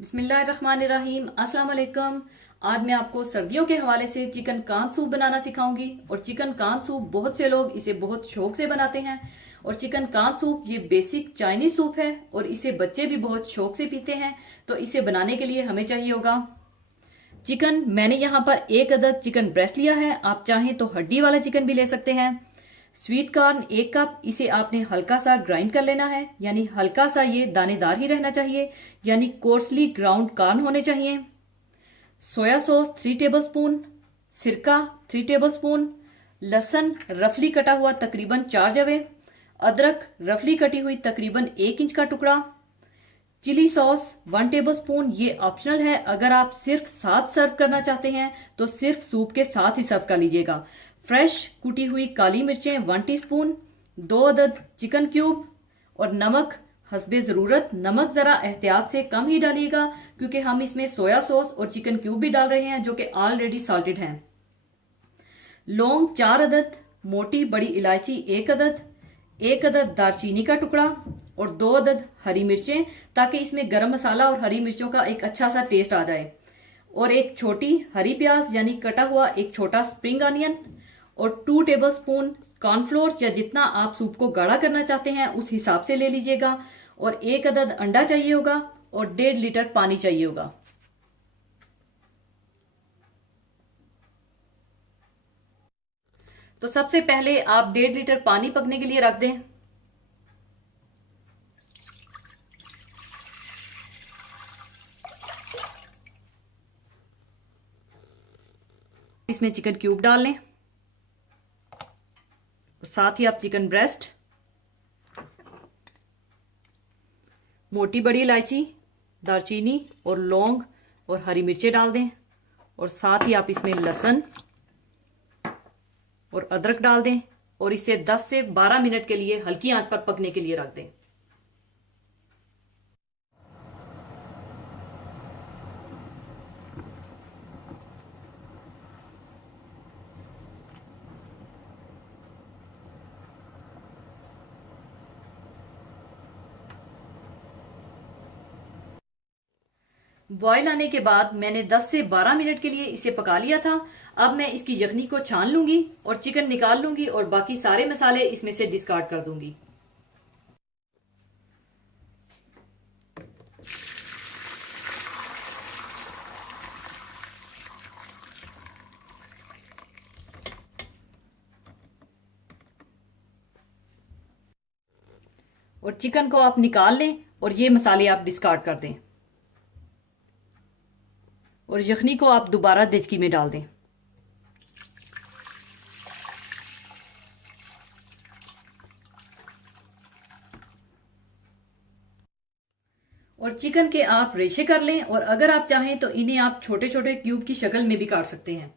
बिस्मिल्लाहिर्रहमानिर्रहीम। अस्सलाम वालेकुम। आज मैं आपको सर्दियों के हवाले से चिकन कान सूप बनाना सिखाऊंगी। और चिकन कान सूप बहुत से लोग इसे बहुत शौक से बनाते हैं। और चिकन कान सूप ये बेसिक चाइनीज सूप है और इसे बच्चे भी बहुत शौक से पीते हैं। तो इसे बनाने के लिए हमें चाहिए होगा चिकन। मैंने यहाँ पर 1 अदद चिकन ब्रेस्ट लिया है। आप चाहें तो हड्डी वाला चिकन भी ले सकते हैं। स्वीट कॉर्न 1 कप, इसे आपने हल्का सा ग्राइंड कर लेना है, यानी हल्का सा ये दानेदार ही रहना चाहिए, यानी कोर्सली ग्राउंड कॉर्न होने चाहिए। सोया सॉस 3 टेबलस्पून, सिरका 3 टेबलस्पून, लहसुन रफली कटा हुआ तकरीबन 4 जवे, अदरक रफली कटी हुई तकरीबन 1 इंच का टुकड़ा, चिली सॉस 1 टेबलस्पून। ये ऑप्शनल है, अगर आप सिर्फ साथ सर्व करना चाहते हैं तो सिर्फ सूप के साथ ही सर्व कर लीजिएगा। फ्रेश कुटी हुई काली मिर्चें 1 टीस्पून, 2 अदद चिकन क्यूब और नमक हस्बे जरूरत। नमक जरा एहतियात से कम ही डालिएगा क्योंकि हम इसमें सोया सॉस और चिकन क्यूब भी डाल रहे हैं जो कि ऑलरेडी सॉल्टेड हैं। लौंग 4 अदद, मोटी बड़ी इलायची 1 अदद, 1 अदद दालचीनी का टुकड़ा और 2 अदद हरी मिर्चें, ताकि इसमें गरम मसाला और हरी मिर्चों का एक अच्छा सा टेस्ट आ जाए। और एक छोटी हरी प्याज यानी कटा हुआ एक छोटा स्प्रिंग अनियन और 2 टेबलस्पून कॉर्नफ्लोर, या जितना आप सूप को गाढ़ा करना चाहते हैं उस हिसाब से ले लीजिएगा। और 1 अदद अंडा चाहिए होगा और 1.5 लीटर पानी चाहिए होगा। तो सबसे पहले आप 1.5 लीटर पानी पकने के लिए रख दें। इसमें चिकन क्यूब डाल लें और साथ ही आप चिकन ब्रेस्ट, मोटी बड़ी इलायची, दालचीनी और लौंग और हरी मिर्चें डाल दें। और साथ ही आप इसमें लहसुन और अदरक डाल दें और इसे 10 से 12 मिनट के लिए हल्की आंच पर पकने के लिए रख दें। बॉयल आने के बाद मैंने 10 से 12 मिनट के लिए इसे पका लिया था। अब मैं इसकी यखनी को छान लूंगी और चिकन निकाल लूंगी और बाकी सारे मसाले इसमें से डिस्कार्ड कर दूंगी। और चिकन को आप निकाल लें और ये मसाले आप डिस्कार्ड कर दें और यखनी को आप दोबारा देचकी में डाल दें। और चिकन के आप रेशे कर लें और अगर आप चाहें तो इन्हें आप छोटे छोटे क्यूब की शक्ल में भी काट सकते हैं।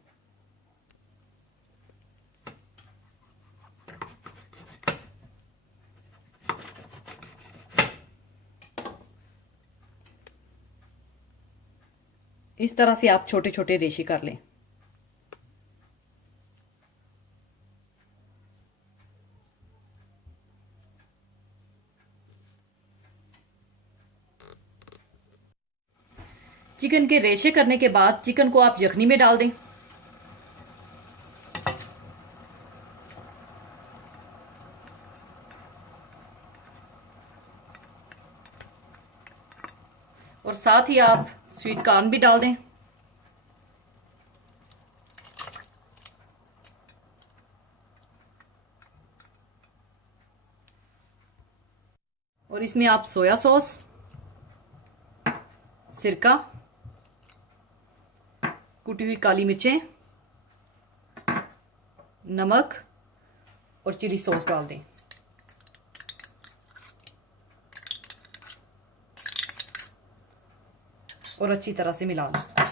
इस तरह से आप छोटे छोटे रेशे कर लें। चिकन के रेशे करने के बाद चिकन को आप यखनी में डाल दें। और साथ ही आप स्वीट कॉर्न भी डाल दें। और इसमें आप सोया सॉस, सिरका, कुटी हुई काली मिर्चें, नमक और चिली सॉस डाल दें। और अच्छी तरह से मिला लें।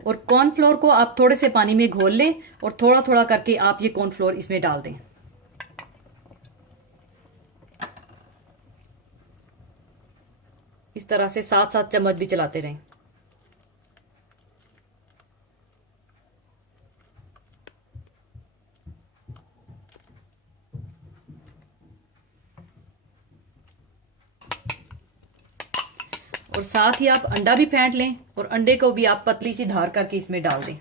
और कॉर्नफ्लोर को आप थोड़े से पानी में घोल लें और थोड़ा थोड़ा करके आप ये कॉर्नफ्लोर इसमें डाल दें। इस तरह से साथ साथ चम्मच भी चलाते रहें। और साथ ही आप अंडा भी फेंट लें और अंडे को भी आप पतली सी धार करके इसमें डाल दें।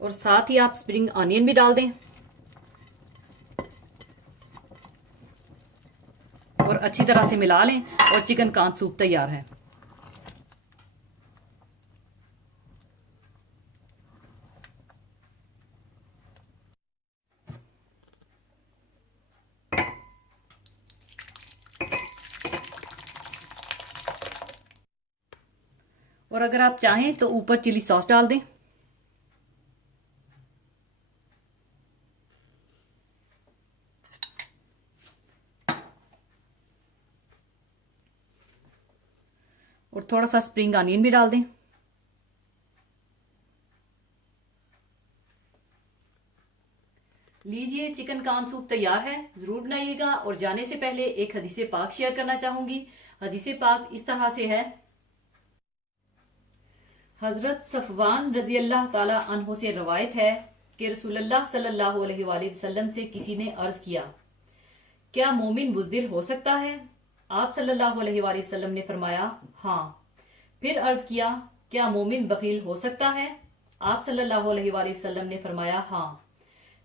और साथ ही आप स्प्रिंग ऑनियन भी डाल दें और अच्छी तरह से मिला लें और चिकन कांच सूप तैयार है। और अगर आप चाहें तो ऊपर चिली सॉस डाल दें। और थोड़ा सा स्प्रिंग ऑनियन भी डाल दें। लीजिए, चिकन कान सूप तैयार है। जरूर बनाइएगा। और जाने से पहले एक हदीसे पाक शेयर करना चाहूंगी। हदीसे पाक इस तरह से है। हजरत सफवान रजी अल्लाह ताला अन्हो से रवायत है कि रसूलुल्लाह सल्लल्लाहु अलैहि वसल्लम से किसी ने अर्ज किया, क्या मोमिन बुज़दिल हो सकता है? आप सल्लल्लाहु अलैहि वसल्लम ने फरमाया, हाँ। फिर अर्ज किया, क्या मोमिन बखील हो सकता है? आप सल्लल्लाहु अलैहि वसल्लम ने फरमाया, हाँ।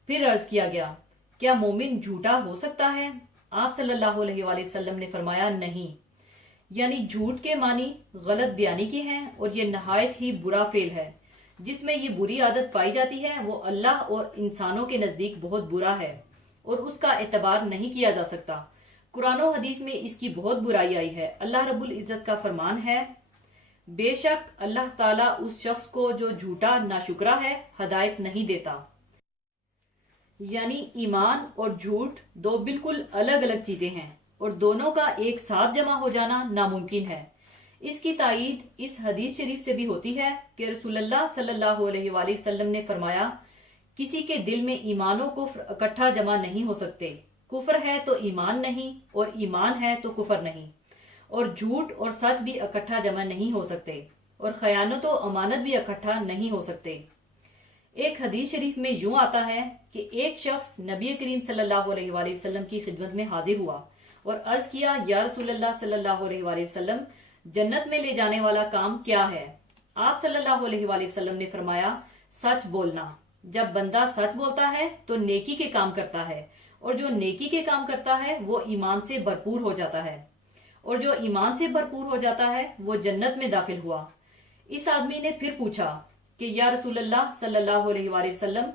फिर अर्ज किया गया, क्या मोमिन झूठा हो सकता है? आप सल्लल्लाहु अलैहि वसल्लम ने फरमाया, नहीं। यानी झूठ के मानी गलत बयानी के हैं और ये नहायत ही बुरा फेल है। जिसमें ये बुरी आदत पाई जाती है वो अल्लाह और इंसानों के नजदीक बहुत बुरा है और उसका एतबार नहीं किया जा सकता। कुरान और हदीस में इसकी बहुत बुराई आई है। अल्लाह रब्बुल इज्जत का फरमान है, बेशक अल्लाह ताला उस शख्स को जो झूठा नाशुक्रा है हदायत नहीं देता। यानी ईमान और झूठ दो बिल्कुल अलग अलग चीजें हैं और दोनों का एक साथ जमा हो जाना नामुमकिन है। इसकी तायीद इस हदीस शरीफ से भी होती है कि रसूलुल्लाह सल्लल्लाहु अलैहि वसल्लम ने फरमाया, किसी के दिल में ईमान और कुफ्र इकट्ठा जमा नहीं हो सकते। कुफ्र है तो ईमान नहीं और ईमान है तो कुफ्र नहीं। और झूठ और सच भी इकट्ठा जमा नहीं हो सकते और खयानत और अमानत भी इकट्ठा नहीं हो सकते। एक हदीस शरीफ में यूं आता है कि एक शख्स नबी करीम सल्लल्लाहु अलैहि वसल्लम की खिदमत में हाजिर हुआ और अर्ज किया, या रसूलुल्लाह सल्लल्लाहु अलैहि वसल्लम, जन्नत में ले जाने वाला काम क्या है? आप सल्लल्लाहु अलैहि वसल्लम ने फरमाया, सच बोलना। जब बंदा सच बोलता है तो नेकी के काम करता है और जो नेकी के काम करता है वो ईमान से भरपूर हो जाता है और जो ईमान से भरपूर हो जाता है वो जन्नत में दाखिल हुआ। इस आदमी ने फिर पूछा कि या रसूलुल्लाह सल्लल्लाहु अलैहि वसल्लम,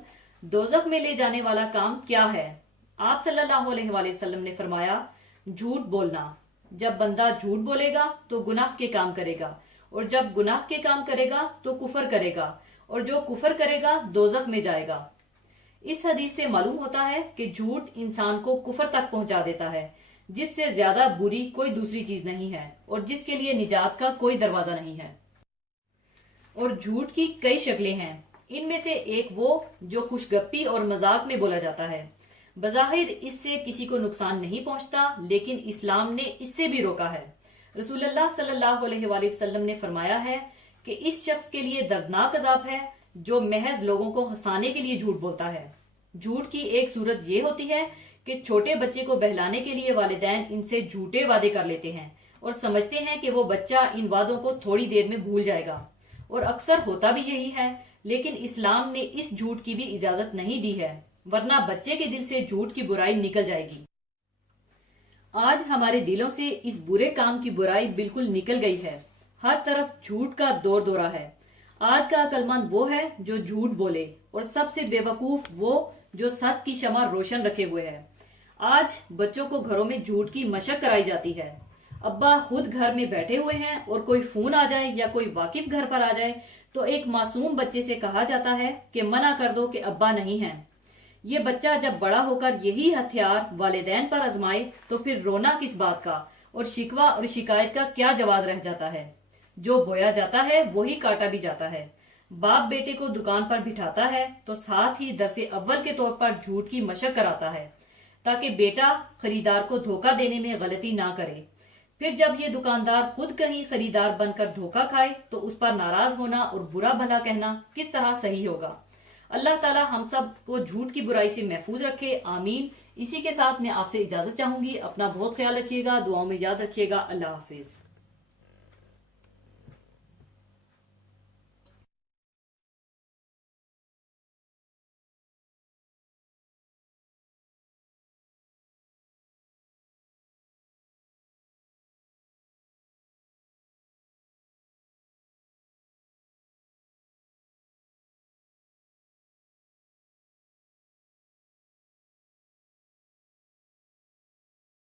दोजख में ले जाने वाला काम क्या है? आप सल्लल्लाहु अलैहि वसल्लम ने फरमाया, झूठ बोलना। जब बंदा झूठ बोलेगा तो गुनाह के काम करेगा और जब गुनाह के काम करेगा तो कुफर करेगा और जो कुफर करेगा दोजख में जाएगा। इस हदीस से मालूम होता है कि झूठ इंसान को कुफर तक पहुंचा देता है, जिससे ज्यादा बुरी कोई दूसरी चीज नहीं है और जिसके लिए निजात का कोई दरवाजा नहीं है। और झूठ की कई शक्लें हैं। इनमें से एक वो जो खुशगप्पी और मजाक में बोला जाता है। बज़ाहिर इससे किसी को नुकसान नहीं पहुंचता, लेकिन इस्लाम ने इससे भी रोका है। रसूलुल्लाह सल्लल्लाहु अलैहि वसल्लम ने फरमाया है कि इस शख्स के लिए दर्दनाक अजाब है जो महज लोगों को हंसाने के लिए झूठ बोलता है। झूठ की एक सूरत ये होती है कि छोटे बच्चे को बहलाने के लिए वालिदैन इनसे झूठे वादे कर लेते हैं और समझते हैं कि वो बच्चा इन वादों को थोड़ी देर में भूल जाएगा, और अक्सर होता भी यही है। लेकिन इस्लाम ने इस झूठ की भी इजाजत नहीं दी है, वरना बच्चे के दिल से झूठ की बुराई निकल जाएगी। आज हमारे दिलों से इस बुरे काम की बुराई बिल्कुल निकल गई है। हर तरफ झूठ का दौर दौरा है। आज का अक्लमंद वो है जो झूठ बोले और सबसे बेवकूफ वो जो सच की शमा रोशन रखे हुए है। आज बच्चों को घरों में झूठ की मशक कराई जाती है। अब्बा खुद घर में बैठे हुए हैं और कोई फोन आ जाए या कोई वाकिफ घर पर आ जाए तो एक मासूम बच्चे से कहा जाता है कि मना कर दो कि अब्बा नहीं हैं। ये बच्चा जब बड़ा होकर यही हथियार वालिदैन पर आजमाए तो फिर रोना किस बात का और शिकवा और शिकायत का क्या जवाब रह जाता है। जो बोया जाता है वही काटा भी जाता है। बाप बेटे को दुकान पर बिठाता है तो साथ ही दरसे अव्वल के तौर पर झूठ की मशक कराता है ताकि बेटा खरीदार को धोखा देने में गलती ना करे। फिर जब ये दुकानदार खुद कहीं खरीदार बनकर धोखा खाए तो उस पर नाराज होना और बुरा भला कहना किस तरह सही होगा। अल्लाह ताला हम सब को झूठ की बुराई से महफूज रखे, आमीन। इसी के साथ मैं आपसे इजाजत चाहूंगी। अपना बहुत ख्याल रखिएगा, दुआओं में याद रखिएगा। अल्लाह हाफिज।